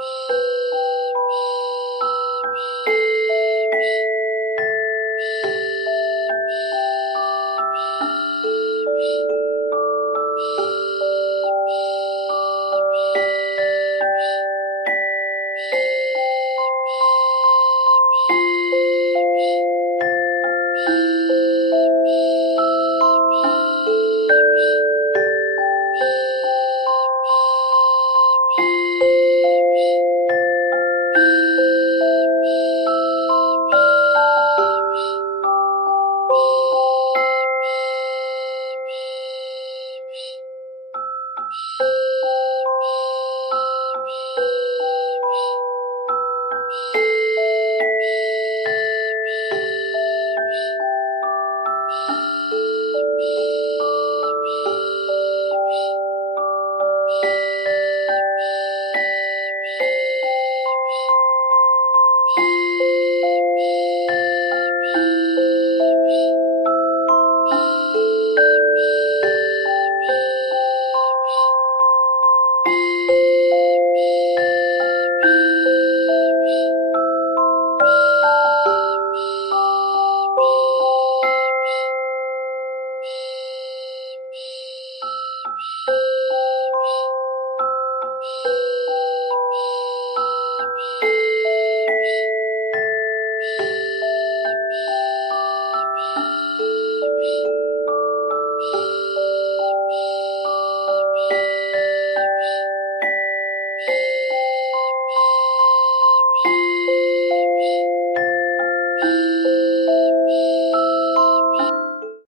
you